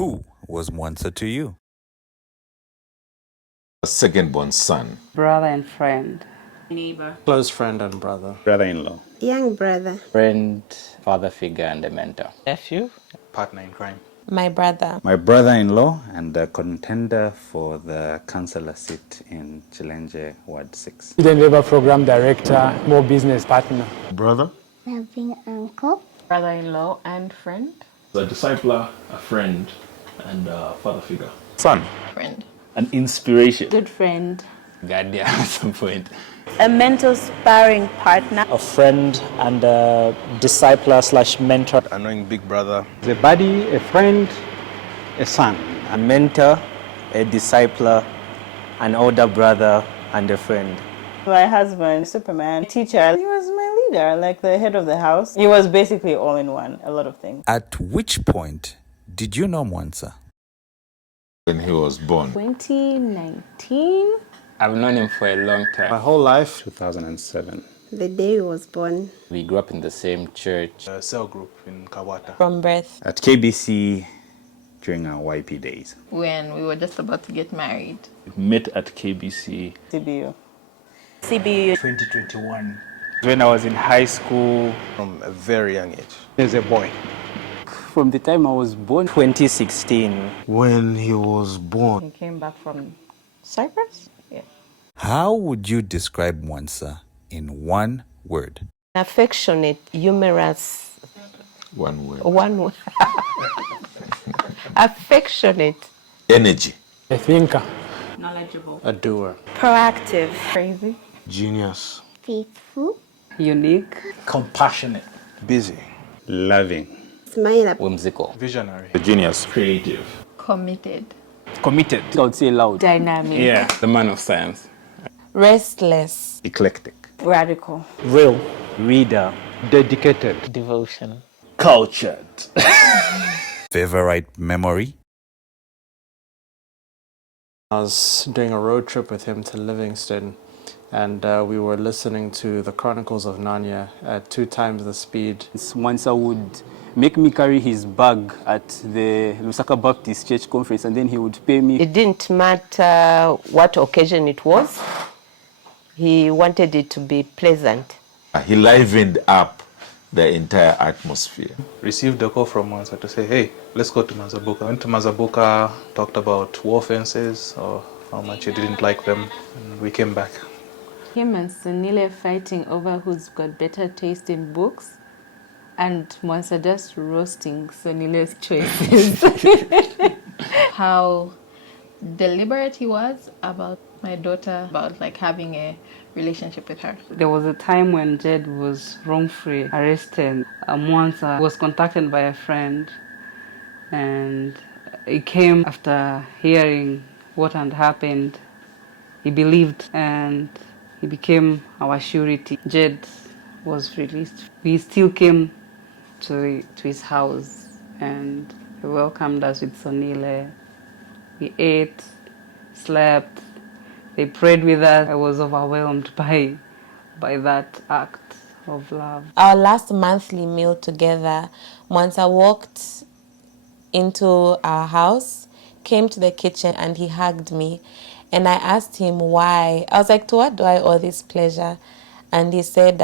Who was Mwansa to you? A second-born son. Brother and friend. Neighbor. Close friend and brother. Brother-in-law. Young brother. Friend, father figure, and a mentor. Nephew. Partner in crime. My brother. My brother-in-law and a contender for the councillor seat in Chilenje Ward 6. Student Labour Program Director, more business partner. Brother. Loving uncle. Brother-in-law and friend. A discipler, a friend, and a father figure. Son. Friend. An inspiration. Good friend. Guardian at some point. A mentor sparring partner. A friend and a discipler/mentor. Annoying big brother. A buddy, a friend, a son. A mentor, a discipler, an older brother, and a friend. My husband, Superman, teacher, he was my leader, like the head of the house. He was basically all in one, a lot of things. At which point did you know Mwansa? When he was born. 2019. I've known him for a long time. My whole life. 2007. The day he was born. We grew up in the same church. A cell group in Kawata. From birth. At KBC during our YP days. When we were just about to get married. We met at KBC. CBU. CBU. 2021. When I was in high school. From a very young age. As a boy. From the time I was born. 2016. When he was born. He came back from Cyprus? Yeah. How would you describe Mwansa in one word? Affectionate, humorous. One word. One word. Affectionate. Energy. A thinker. Knowledgeable. A doer. Proactive. Crazy. Genius. Faithful. Unique. Compassionate. Busy. Loving. Smile. Whimsical. Visionary. A genius. Creative. Committed. Committed. I would say loud. Dynamic. Yeah, the man of science. Restless. Eclectic. Radical. Real. Reader. Dedicated. Devotion. Cultured. Favorite memory? I was doing a road trip with him to Livingston, and we were listening to the Chronicles of Narnia at 2 times the speed. Mwansa would make me carry his bag at the Lusaka Baptist Church conference, and then he would pay me. It didn't matter what occasion it was. He wanted it to be pleasant. He livened up the entire atmosphere. Received a call from Mwansa to say, hey, let's go to Mazabuka. Went to Mazabuka, talked about war fences, or how much he didn't like them, and we came back. Him and Sonile fighting over who's got better taste in books, and Mwansa just roasting Sonile's choices. How deliberate he was about my daughter, about like having a relationship with her. There was a time when Jed was wrongfully arrested. Mwansa was contacted by a friend, and it came after hearing what had happened. He believed, and he became our surety. Jed was released. We still came to his house, and he welcomed us with Sonile. We ate, slept. They prayed with us. I was overwhelmed by that act of love. Our last monthly meal together, Mwansa walked into our house, came to the kitchen, and he hugged me. And I asked him why. I was like, to what do I owe this pleasure? And he said,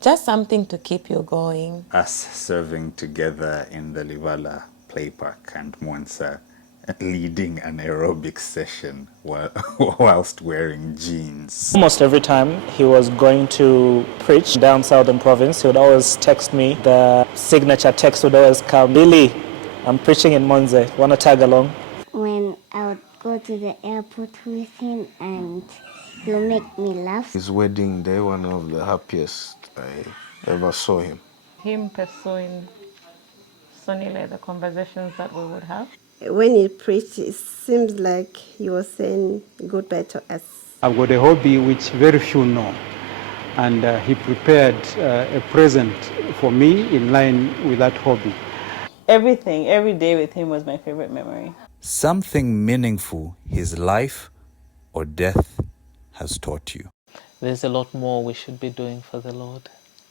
just something to keep you going. Us serving together in the Livala Play Park and Mwansa leading an aerobic session whilst wearing jeans. Almost every time he was going to preach down Southern Province, he would always text me. The signature text would always come, Billy, I'm preaching in Monze. Want to tag along? When I would go to the airport with him and he'll make me laugh. His wedding day, one of the happiest I ever saw him. Him pursuing Sonile, the conversations that we would have. When he preached, it seems like he was saying goodbye to us. I've got a hobby which very few know, and he prepared a present for me in line with that hobby. Everything, every day with him was my favorite memory. Something meaningful his life or death has taught you. There's a lot more we should be doing for the Lord.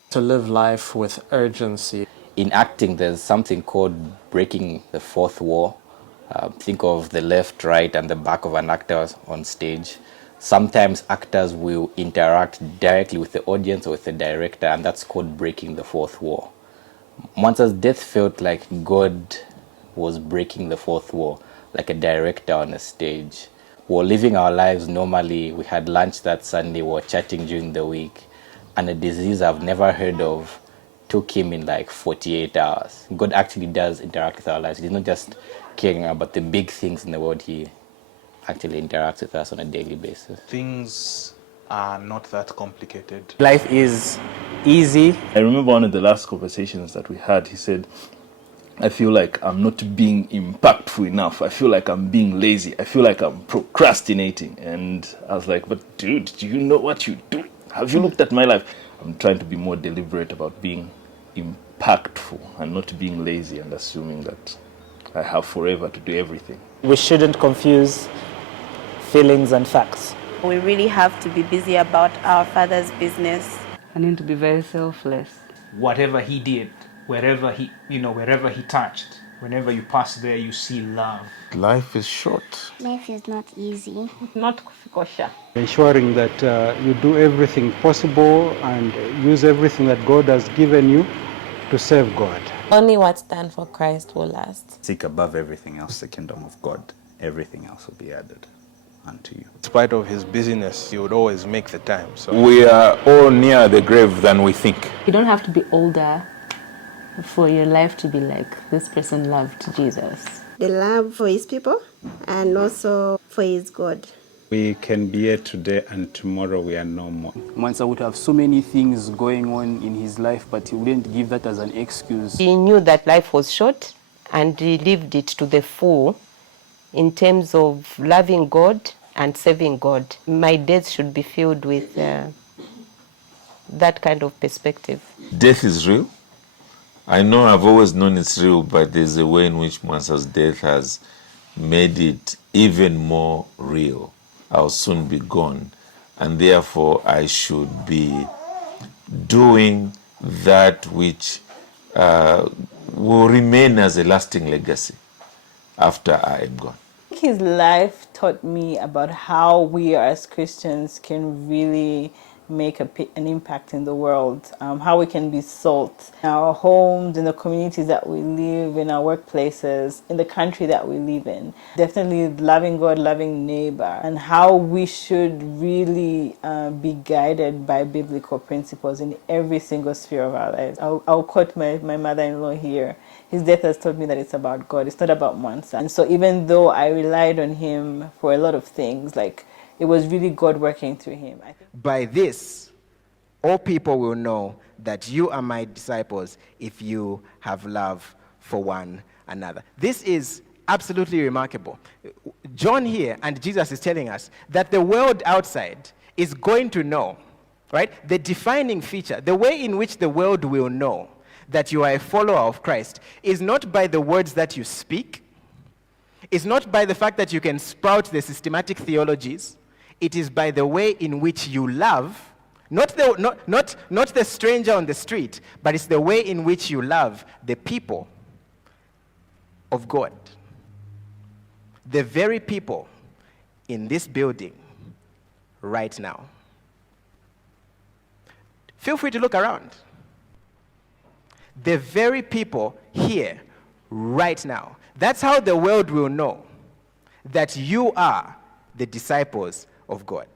To live life with urgency. In acting, there's something called breaking the fourth wall, Think of the left, right, and the back of an actor on stage. Sometimes actors will interact directly with the audience or with the director, and that's called breaking the fourth wall. Mwansa's death felt like God was breaking the fourth wall, like a director on a stage. We were living our lives normally. We had lunch that Sunday. We were chatting during the week. And a disease I've never heard of took him in like 48 hours. God actually does interact with our lives. He's not just caring about the big things in the world. He actually interacts with us on a daily basis. Things are not that complicated. Life is easy. I remember one of the last conversations that we had, he said, I feel like I'm not being impactful enough. I feel like I'm being lazy. I feel like I'm procrastinating. And I was like, but dude, do you know what you do? Have you looked at my life? I'm trying to be more deliberate about being impactful and not being lazy and assuming that I have forever to do everything. We shouldn't confuse feelings and facts. We really have to be busy about our Father's business. I need to be very selfless. Whatever he did, wherever he touched, whenever you pass there, you see love. Life is short. Life is not easy. Not kosher. Ensuring that you do everything possible and use everything that God has given you to serve God. Only what's done for Christ will last. Seek above everything else the kingdom of God. Everything else will be added unto you. In spite of his busyness, he would always make the time. So We are all nearer the grave than we think. You don't have to be older for your life to be like this person loved Jesus. The love for his people and also for his God. We can be here today and tomorrow we are no more. Mwansa would have so many things going on in his life, but he wouldn't give that as an excuse. He knew that life was short and he lived it to the full in terms of loving God and serving God. My days should be filled with that kind of perspective. Death is real. I know I've always known it's real, but there's a way in which Mwansa's death has made it even more real. I'll soon be gone, and therefore I should be doing that which will remain as a lasting legacy after I am gone. His life taught me about how we as Christians can really make an impact in the world, how we can be salt in our homes, in the communities that we live, in our workplaces, in the country that we live in. Definitely loving God, loving neighbor, and how we should really be guided by biblical principles in every single sphere of our lives. I'll quote my mother-in-law here. His death has taught me that it's about God. It's not about Mwansa. And so even though I relied on him for a lot of things, like it was really God working through him. By this, all people will know that you are my disciples if you have love for one another. This is absolutely remarkable. John here and Jesus is telling us that the world outside is going to know, right? The defining feature, the way in which the world will know that you are a follower of Christ is not by the words that you speak. It's not by the fact that you can sprout the systematic theologies. It is by the way in which you love, not the stranger on the street, but it's the way in which you love the people of God. The very people in this building right now. Feel free to look around. The very people here right now. That's how the world will know that you are the disciples of God.